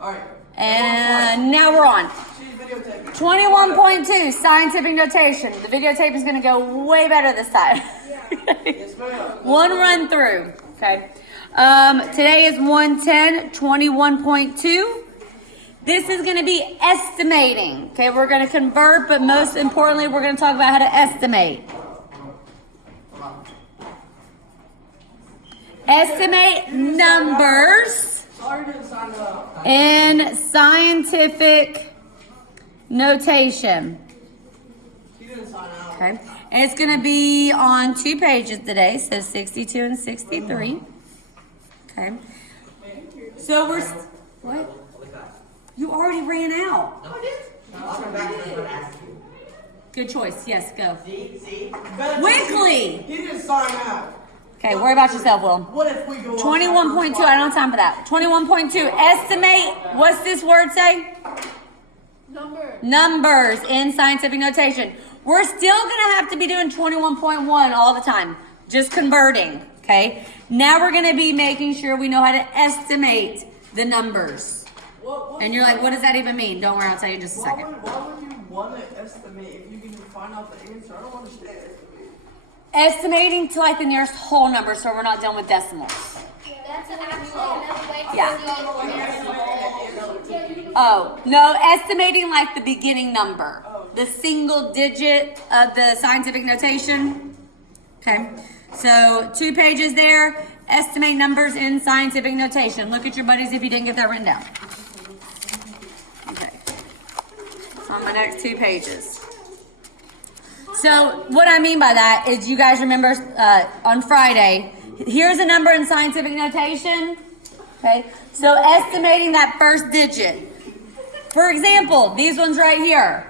All right. And now we're on. 21.2, scientific notation. The videotape is going to go way better this time. Yes, ma'am. One run through. Okay. Today is 110, 21.2. This is going to be estimating. Okay, we're going to convert, but most importantly, we're going to talk about how to estimate. Estimate numbers in scientific notation. Okay, and it's going to be on 2 pages today, so 62 and 63. Okay, so we're what? You already ran out. Good choice. Yes, go. Quickly. He didn't sign out. Okay, worry about yourself, Will. What if we go 21.2, I don't have time for that. 21.2, estimate, what's this word say? Numbers in scientific notation. We're still going to have to be doing 21.1 all the time, just converting, okay? Now we're going to be making sure we know how to estimate the numbers. And you're like, what does that even mean? Don't worry, I'll tell you in just a second. Why would you want to estimate if you can find out the answer? I don't understand. Estimating to like the nearest whole number, so we're not dealing with decimals. That's actually another way to Yeah. see it. Oh, no, estimating like the beginning number. The single digit of the scientific notation. Okay, so 2 pages there. Estimate numbers in scientific notation. Look at your buddies if you didn't get that written down. Okay, so on my next 2 pages. So what I mean by that is you guys remember on Friday, here's a number in scientific notation. Okay, so estimating that first digit. For example, these ones right here.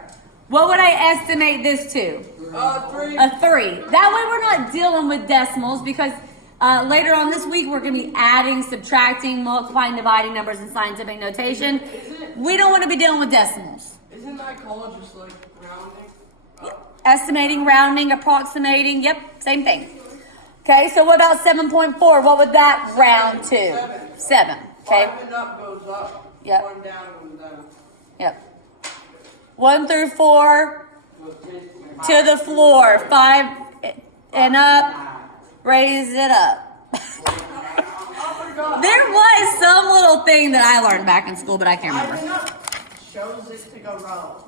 What would I estimate this to? 3. A 3. That way we're not dealing with decimals because later on this week we're going to be adding, subtracting, multiplying, dividing numbers in scientific notation. We don't want to be dealing with decimals. Isn't that called just like rounding? Estimating, rounding, approximating. Yep, same thing. Okay, so what about 7.4? What would that round to? 7. Okay. 5 and up goes up. Yep. 1 down goes down. Yep. 1 through 4 to the floor. 5 and up. Raise it up. There was some little thing that I learned back in school, but I can't I remember. did not chose it to go round.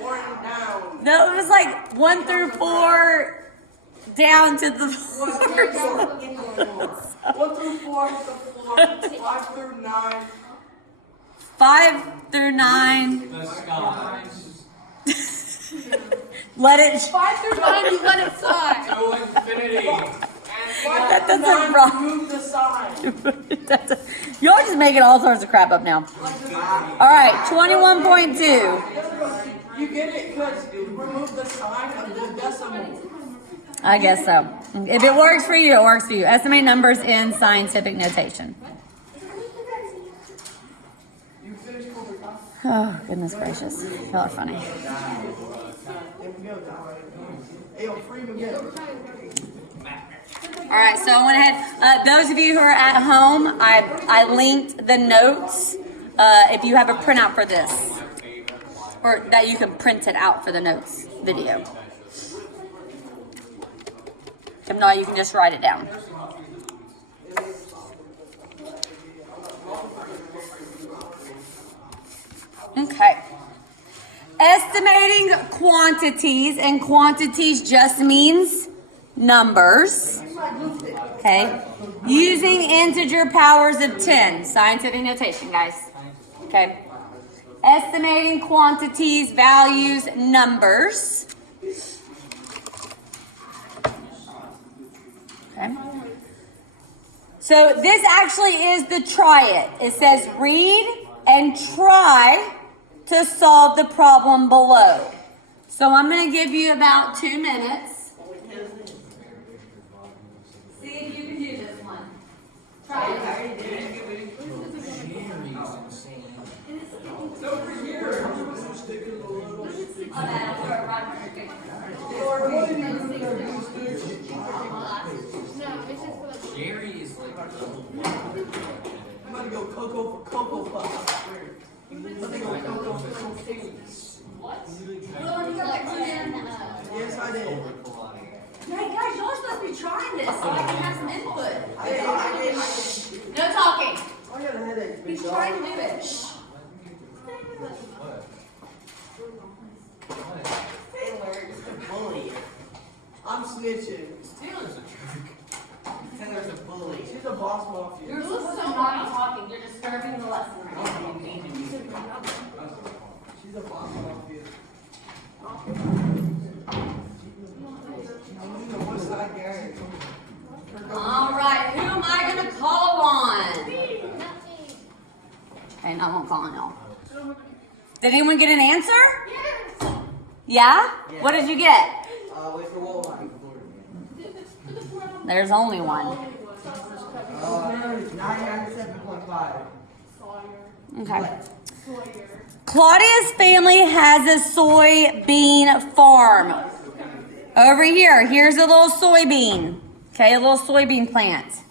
4 and down. No, it was like 1 through 4 down to the floor. 1 through 4 to the floor. 5 through 9. 5 through 9. Let it. 5 through 9, you let it fly. To infinity. That doesn't rock. Move the sign. Y'all just making all sorts of crap up now. All right, 21.2. You get it because remove the sign of the decimal. I guess so. If it works for you, it works for you. Estimate numbers in scientific notation. You finished over top. Oh, goodness gracious. Y'all are funny. All right, so I went ahead. Those of you who are at home, I linked the notes if you have a printout for this. Or that you can print it out for the notes video. If not, you can just write it down. Okay. Estimating quantities, and quantities just means numbers. Okay. Using integer powers of 10. Scientific notation, guys. Okay. Estimating quantities, values, numbers. Okay. So this actually is the try it. It says read and try to solve the problem below. So I'm going to give you about 2 minutes. See if you can do this one. Try it. Jerry is like Yes, I did. Hey guys, y'all are supposed to be trying this so I can have some input. I did. No talking. I got a headache. He's trying to do it. Shh. Taylor is a bully. I'm snitching. Taylor's a bully. She's a boss mafia. You're supposed to not be talking. You're disturbing the lesson right now. She's a boss mafia. I'm the West Side gang. All right, who am I gonna call on? Okay, I won't call on y'all. Did anyone get an answer? Yes. Yeah? What did you get? Wait for what one? There's only one. 997.5. Okay. Claudia's family has a soybean farm. Over here, here's a little soybean. Okay, a little soybean plant.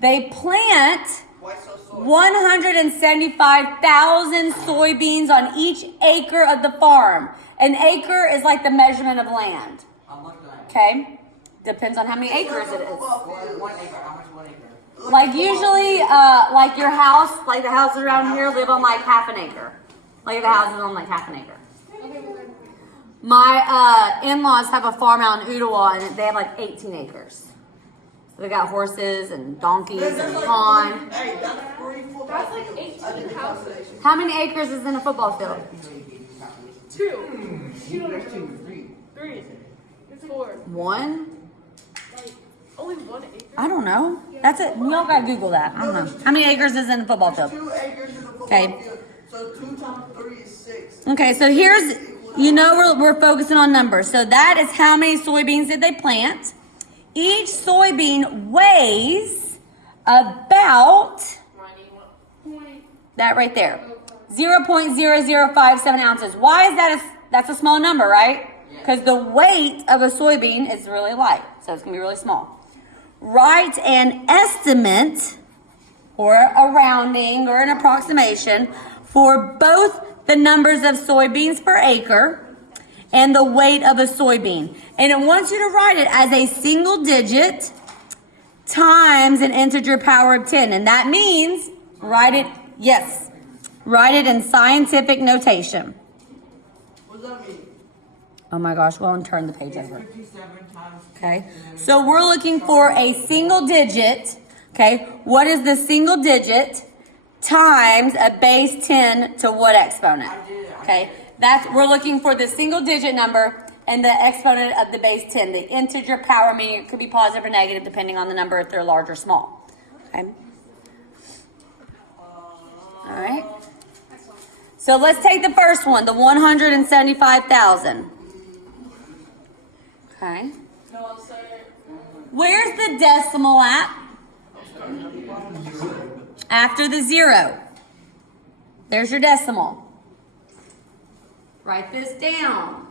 They plant Why so soy? 175,000 soybeans on each acre of the farm. An acre is like the measurement of land. I'm looking at it. Okay? Depends on how many acres it is. 1 acre. How much 1 acre? Like usually, like your house, like the houses around here live on like half an acre. Like the houses on like half an acre. My in-laws have a farm out in Ottawa and they have like 18 acres. So they got horses and donkeys and pond. Hey, that's 3 football That's like fields. 18 houses. How many acres is in a football field? 2. There's 2, 3. 3. 4. One? Like, only 1 acre. I don't know. That's it. We all gotta Google that. I don't know. How many acres is in a football field? 2 acres in a football Okay. field. So 2 times 3 is 6. Okay, so here's, you know, we're focusing on numbers. So that is how many soybeans did they plant. Each soybean weighs about that right there, 0.0057 ounces. Why is that? That's a small number, right? Because the weight of a soybean is really light, so it's gonna be really small. Write an estimate or a rounding or an approximation for both the numbers of soybeans per acre and the weight of a soybean. And it wants you to write it as a single digit times an integer power of 10. And that means write it in scientific notation. What does that mean? Oh my gosh, well, and turn the page over. 57 times. Okay, so we're looking for a single digit. Okay, what is the single digit times a base 10 to what exponent? Okay, we're looking for the single digit number and the exponent of the base 10. The integer power, meaning it could be positive or negative depending on the number if they're large or small. Okay. All right. So let's take the first one, the 175,000. Okay. Where's the decimal at? After the 0. There's your decimal. Write this down.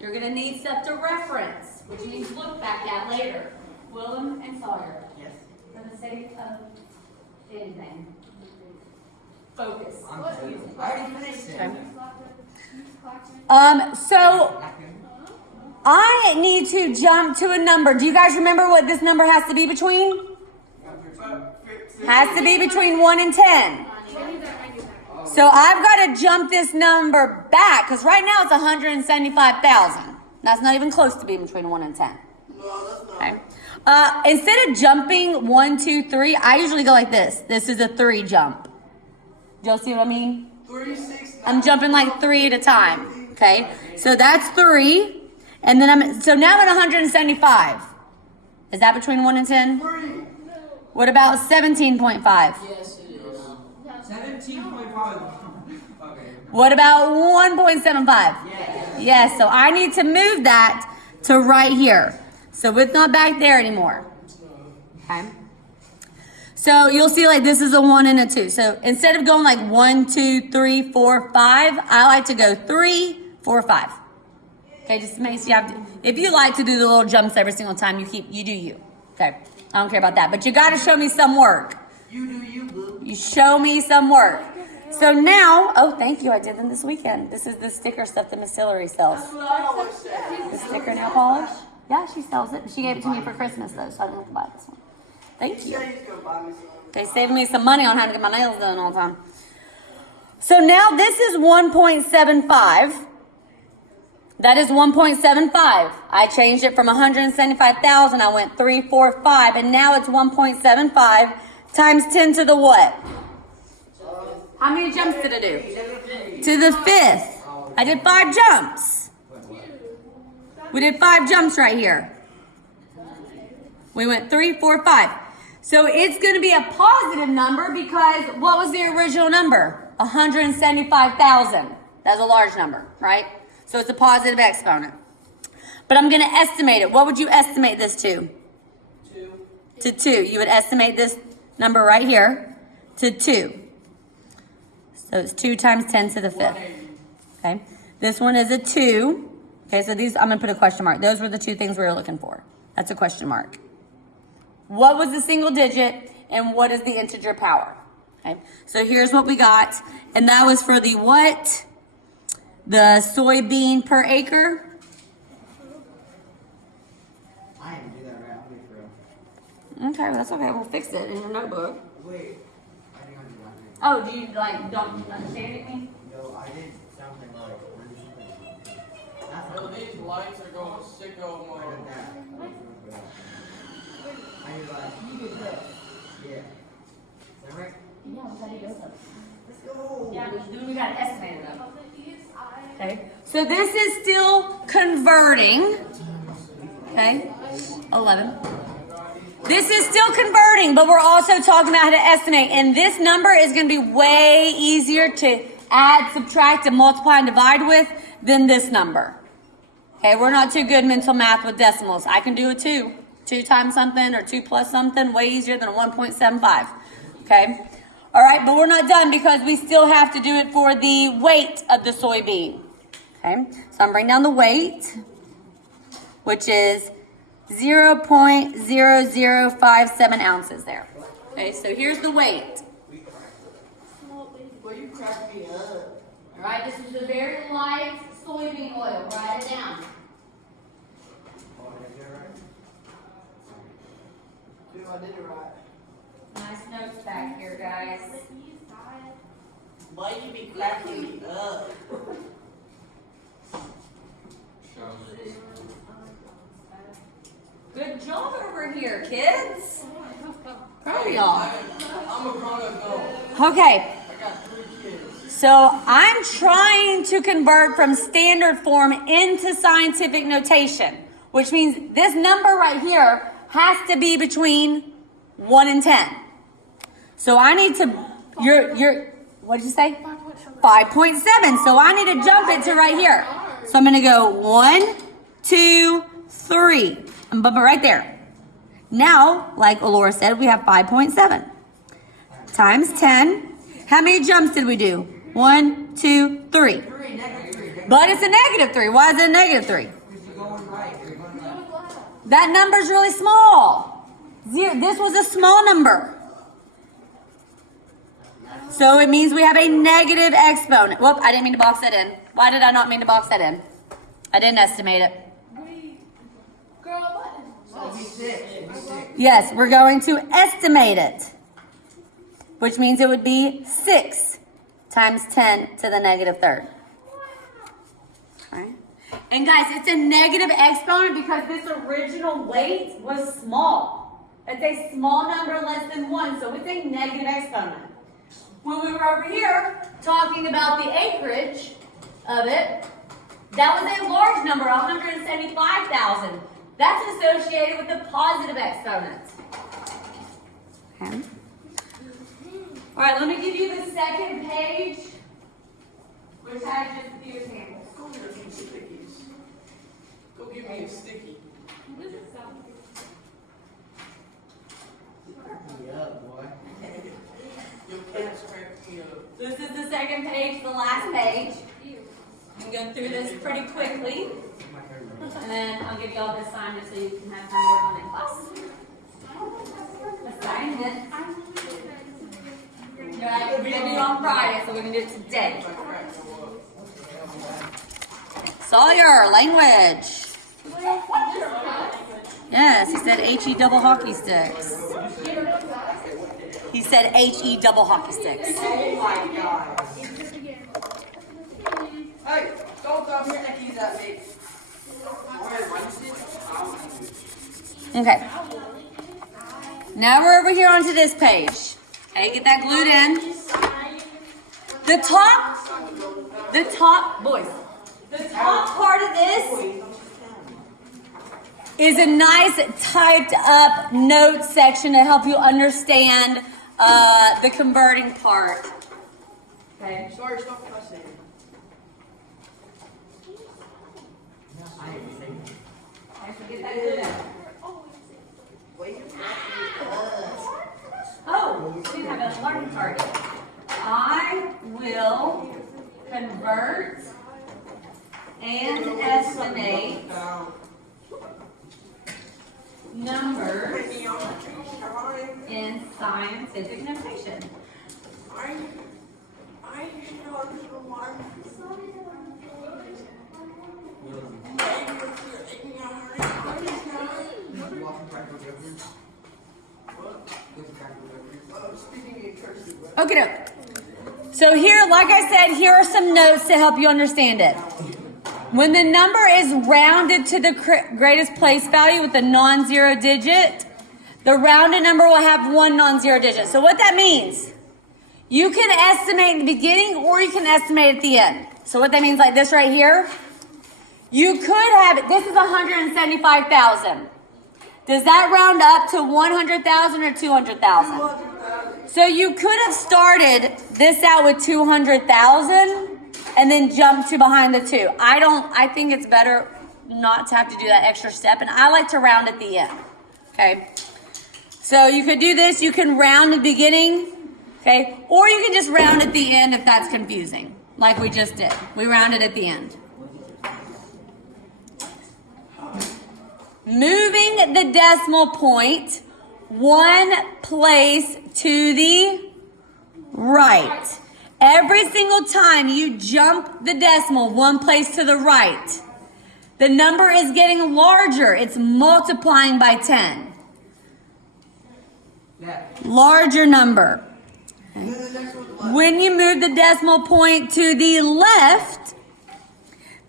You're going to need stuff to reference, which means look back at later. Willem and Sawyer. Yes. For the sake of anything. Focus. I already finished it. So I need to jump to a number. Do you guys remember what this number has to be between? Has to be between 1 and 10. So I've got to jump this number back because right now it's 175,000. That's not even close to being between 1 and 10. No, that's not. Okay. Instead of jumping 1, 2, 3, I usually go like this. This is a 3 jump. Do y'all see what I mean? 3, 6, 9. I'm jumping like 3 at a time. Okay. So that's 3. And then so now I'm at 175. Is that between 1 and 10? 3. What about 17.5? Yes, it is. 17.5. Okay. What about 1.75? Yes, so I need to move that to right here. So it's not back there anymore. Okay. So you'll see like this is a 1 and a 2. So instead of going like 1, 2, 3, 4, 5, I like to go 3, 4, 5. Okay, just makes you have to, if you like to do the little jumps every single time, you do you. Okay, I don't care about that. But you got to show me some work. You do you, boo. You show me some work. So now, oh, thank you. I did them this weekend. This is the sticker stuff that Miss Hillary sells. That's what I always say. The sticker nail polish. Yeah, she sells it. She gave it to me for Christmas though, so I didn't have to buy this one. Thank you. You said you go buy me some. They saved me some money on having to get my nails done all the time. So now this is 1.75. That is 1.75. I changed it from 175,000. I went 3, 4, 5, and now it's 1.75 times 10 to the what? How many jumps did I do? To the 5th. I did 5 jumps. We did 5 jumps right here. We went 3, 4, 5. So it's going to be a positive number because what was the original number? 175,000. That's a large number, right? So it's a positive exponent. But I'm going to estimate it. What would you estimate this to? 2. To 2. You would estimate this number right here to 2. So it's 2 times 10 to the 5th. Okay. This one is a 2. Okay, so these, I'm going to put a question mark. Those were the 2 things we were looking for. That's a question mark. What was the single digit and what is the integer power? Okay, so here's what we got. And that was for the what? The soybean per acre. I didn't do that right. I'll be for real. Okay, that's okay. We'll fix it in your notebook. Wait. I didn't do that right. Oh, do you like don't understand it? Me? No, I did something like. That's Well, not these lights are going sicko I mode. did that. I was like, you did that. Yeah. Is that right? Yeah, we gotta do it. Let's go. Yeah, we got to estimate it though. Okay, so this is still converting. Okay, 11. This is still converting, but we're also talking about how to estimate. And this number is going to be way easier to add, subtract, and multiply and divide with than this number. Okay, we're not too good mental math with decimals. I can do a 2. 2 times something or 2 plus something, way easier than a 1.75. Okay, all right, but we're not done because we still have to do it for the weight of the soybean. Okay, so I'm bringing down the weight, which is 0.0057 ounces there. Okay, so here's the weight. Well, you crack me up. All right, this is a very light soybean oil. Write it down. Oh, did I get it right? Dude, I did it right. Nice notes back here, guys. Why you be cracking me up? Good job over here, kids. Proud of y'all. I'm a grown-up dog. Okay, I got 3 kids. so I'm trying to convert from standard form into scientific notation, which means this number right here has to be between 1 and 10. So I need to, what did you say? 5.7. So I need to jump it to right here. So I'm going to go 1, 2, 3. I'm bumping right there. Now, like Alora said, we have 5.7 times 10. How many jumps did we do? 1, 2, 3. But it's a -3. Why is it a -3? Because you're going right. You're going left. That number's really small. This was a small number. So it means we have a negative exponent. Whoop, I didn't mean to box that in. Why did I not mean to box that in? I didn't estimate it. Girl, what? So it'll be 6. It'll be 6. Yes, we're going to estimate it, which means it would be 6 times 10 to the -3rd. Okay. And guys, it's a negative exponent because this original weight was small. It's a small number less than 1, so it's a negative exponent. When we were over here talking about the acreage of it, that was a large number, 175,000. That's associated with the positive exponent. Okay. All right, let me give you the second page, which has just a few examples. Go get some stickies. Go give me a sticky. Yeah, boy. Your cats crack me up. This is the second page, the last page. You can go through this pretty quickly, My turn. and then I'll give you all the assignment so you can have time to work on it in class. Assignment. You're at we didn't do it on Friday, so we can do it today. Sawyer, language. Yes, he said HE double hockey sticks. He said HE double hockey sticks. Oh my God. Hey, don't throw your neckies at me. Okay. Now we're over here onto this page. Okay, get that glued in. The top, boys. The top part of this is a nice typed up note section to help you understand the converting part. Okay. Sorry, stop cussing. Get that glued in. Oh, we didn't have an alarm target. I will convert and estimate numbers in scientific notation. Okay. So here, like I said, here are some notes to help you understand it. When the number is rounded to the greatest place value with a non-zero digit, the rounded number will have one non-zero digit. So what that means, you can estimate in the beginning or you can estimate at the end. So what that means, like this right here, you could have, this is 175,000. Does that round up to 100,000 or 200,000? So you could have started this out with 200,000 and then jumped to behind the two. I think it's better not to have to do that extra step, and I like to round at the end. Okay. So you could do this, you can round at the beginning, okay, or you can just round at the end if that's confusing, like we just did. We rounded at the end. Moving the decimal point one place to the right. Every single time you jump the decimal one place to the right, the number is getting larger. It's multiplying by 10. Larger number. Okay. When you move the decimal point to the left,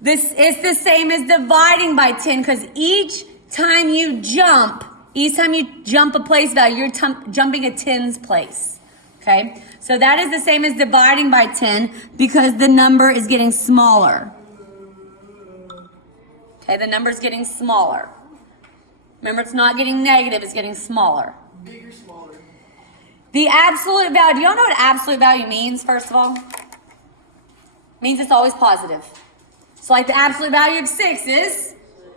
it's the same as dividing by 10 because each time you jump a place value, you're jumping a tens place. Okay? So that is the same as dividing by 10 because the number is getting smaller. Okay, the number is getting smaller. Remember, it's not getting negative, it's getting smaller. Bigger, smaller. The absolute value, do y'all know what absolute value means, first of all? It means it's always positive. So like the absolute value of 6 is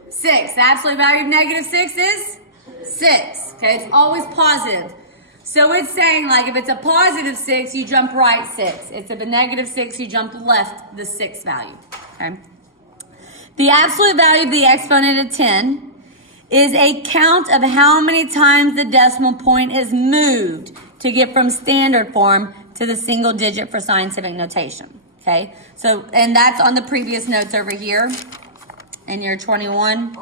6. The absolute value of negative 6 is 6. Okay, it's always positive. So it's saying like if it's a positive 6, you jump right 6. If it's a negative 6, you jump left the 6 value. Okay. The absolute value of the exponent of 10 is a count of how many times the decimal point is moved to get from standard form to the single digit for scientific notation. Okay, so, and that's on the previous notes over here in your 21,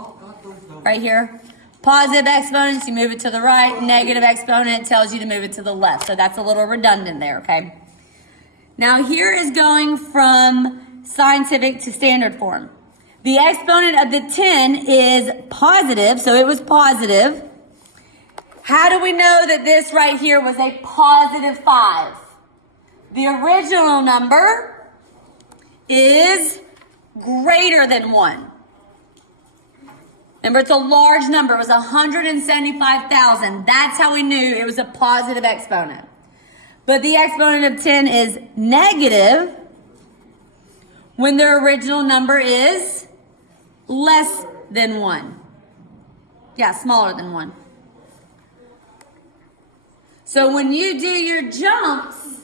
right here. Positive exponents, you move it to the right. Negative exponent tells you to move it to the left. So that's a little redundant there, okay? Now here is going from scientific to standard form. The exponent of the 10 is positive, so it was positive. How do we know that this right here was a positive 5? The original number is greater than 1. Remember, it's a large number. It was 175,000. That's how we knew it was a positive exponent. But the exponent of 10 is negative when the original number is less than 1. Yeah, smaller than 1. So when you do your jumps,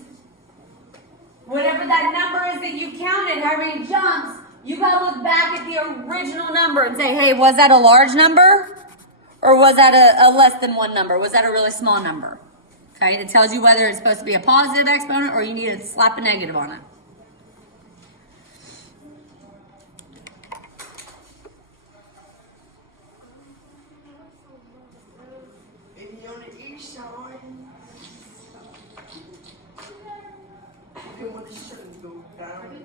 whatever that number is that you counted, however many jumps, you gotta look back at the original number and say, hey, was that a large number? Or was that a less than 1 number? Was that a really small number? Okay, it tells you whether it's supposed to be a positive exponent or you need to slap a negative on it. And on the east side, you want the sun to go down.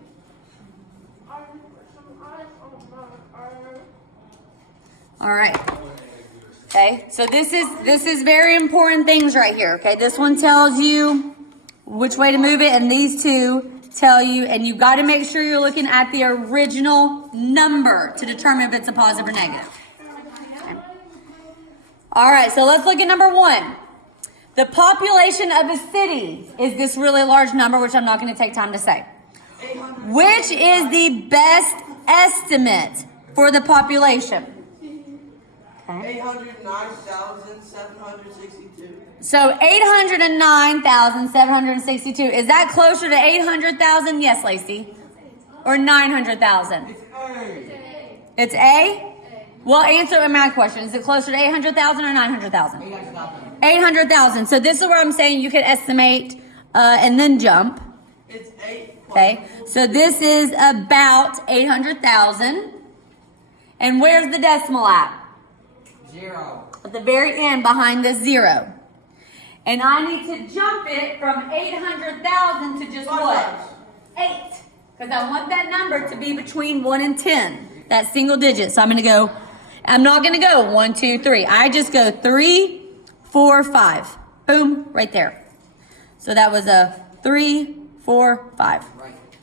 All right. Okay, so this is very important things right here. Okay, this one tells you which way to move it, and these two tell you, and you've got to make sure you're looking at the original number to determine if it's a positive or negative. Okay. All right, so let's look at number 1. The population of a city is this really large number, which I'm not going to take time to say. Which is the best estimate for the population? Okay. 809,762. So 809,762. Is that closer to 800,000? Yes, Lacey. Or 900,000? It's A? Well, answer my question. Is it closer to 800,000 or 900,000? 800,000. So this is where I'm saying you could estimate and then jump. It's 8. Okay. So this is about 800,000. And where's the decimal at? 0. At the very end behind this 0. And I need to jump it from 800,000 to just what? 8. Because I want that number to be between 1 and 10. That single digit. So I'm not going to go 1, 2, 3. I just go 3, 4, 5. Boom, right there. So that was a 3, 4, 5.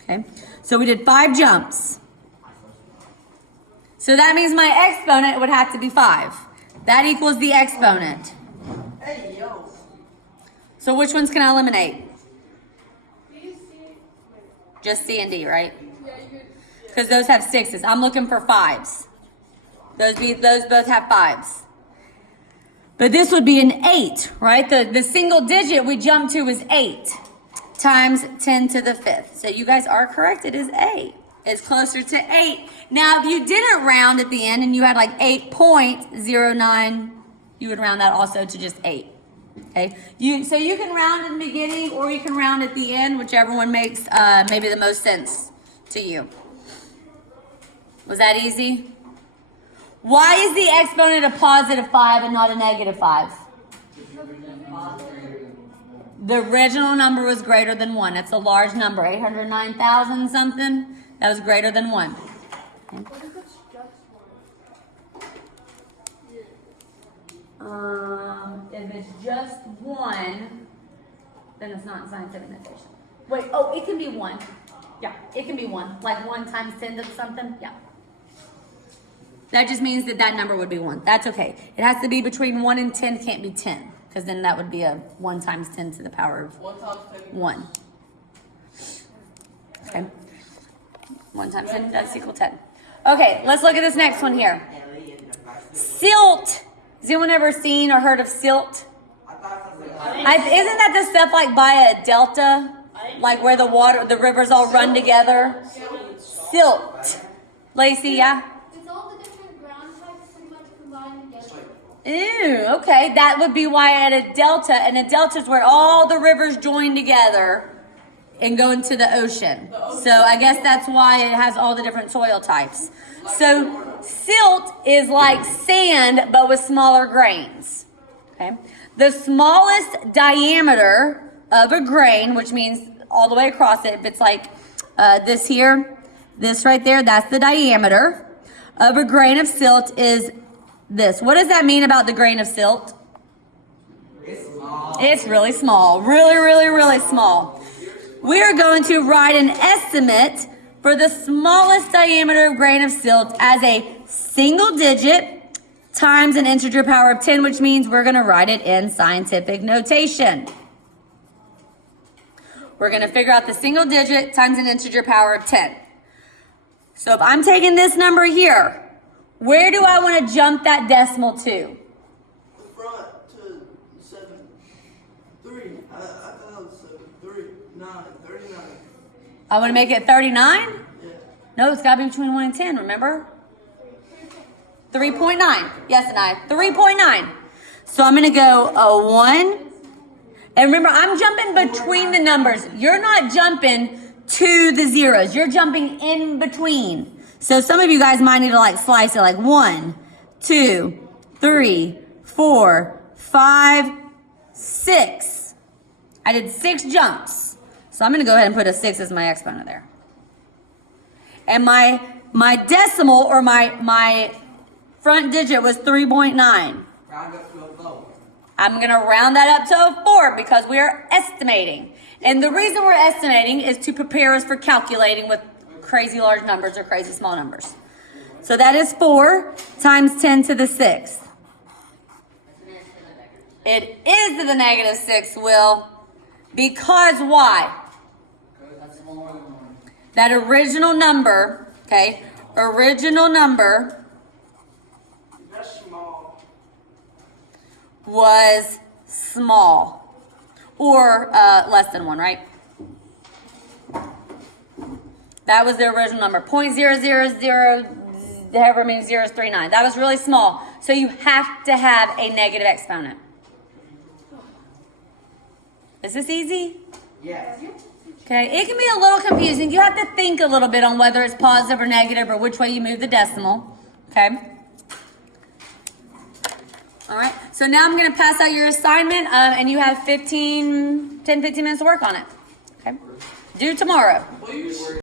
Okay. So we did 5 jumps. So that means my exponent would have to be 5. That equals the exponent. Hey, yo. So which ones can I eliminate? Just C and D, right? Because those have 6s. I'm looking for 5s. Those both have 5s. But this would be an 8, right? The single digit we jump to is 8 times 10 to the 5th. So you guys are correct. It is A. It's closer to 8. Now, if you didn't round at the end and you had like 8.09, you would round that also to just 8. Okay? So you can round in the beginning or you can round at the end, whichever one makes maybe the most sense to you. Was that easy? Why is the exponent a positive 5 and not a negative 5? The original number was greater than 1. That's a large number, 809,000 something. That was greater than 1. Okay. If it's just 1, then it's not in scientific notation. Wait, it can be 1. Yeah, it can be 1. Like 1 times 10 to something. Yeah. That just means that number would be 1. That's okay. It has to be between 1 and 10. It can't be 10. Because then that would be a 1 times 10 to the power of 1 times 10. 1. Okay. 1 times 10, that's equal 10. Okay, let's look at this next one here. Silt. Has anyone ever seen or heard of silt? Isn't that the stuff like by a delta? Like where the rivers all run together? Silt. Lacey, yeah? It's all the different ground types pretty much combined together. Ooh, okay. That would be why at a delta, and a delta is where all the rivers join together and go into the ocean. So I guess that's why it has all the different soil types. So silt is like sand, but with smaller grains. Okay. The smallest diameter of a grain, which means all the way across it, if it's like this here, this right there, that's the diameter of a grain of silt is this. What does that mean about the grain of silt? It's small. It's really small. Really, really, really small. We are going to write an estimate for the smallest diameter of grain of silt as a single digit times an integer power of 10, which means we're going to write it in scientific notation. We're going to figure out the single digit times an integer power of 10. So if I'm taking this number here, where do I want to jump that decimal to? The front to 7, 3. I thought it was 7, 3, 9, 39. I want to make it 39? Yeah. No, it's got to be between 1 and 10, remember? 3.9. Yes, and I. 3.9. So I'm going to go a 1, And remember, I'm jumping between the numbers. You're not jumping to the zeros. You're jumping in between. So some of you guys might need to like slice it like 1, 2, 3, 4, 5, 6. I did 6 jumps. So I'm going to go ahead and put a 6 as my exponent there. And my decimal or my front digit was 3.9. Round up to a 4. I'm going to round that up to a 4 because we are estimating. And the reason we're estimating is to prepare us for calculating with crazy large numbers or crazy small numbers. So that is 4 times 10 to the 6th. It is to the negative 6, Will. Because why? That's smaller than 1. That original number, okay, original number That's small. was small. Or less than 1, right? That was the original number. 0.000, however many zeros, 39. That was really small. So you have to have a negative exponent. Is this easy? Yes. Okay, it can be a little confusing. You have to think a little bit on whether it's positive or negative or which way you move the decimal. Okay. All right, so now I'm going to pass out your assignment and you have 10, 15 minutes to work on it. Okay. Due tomorrow. Well, you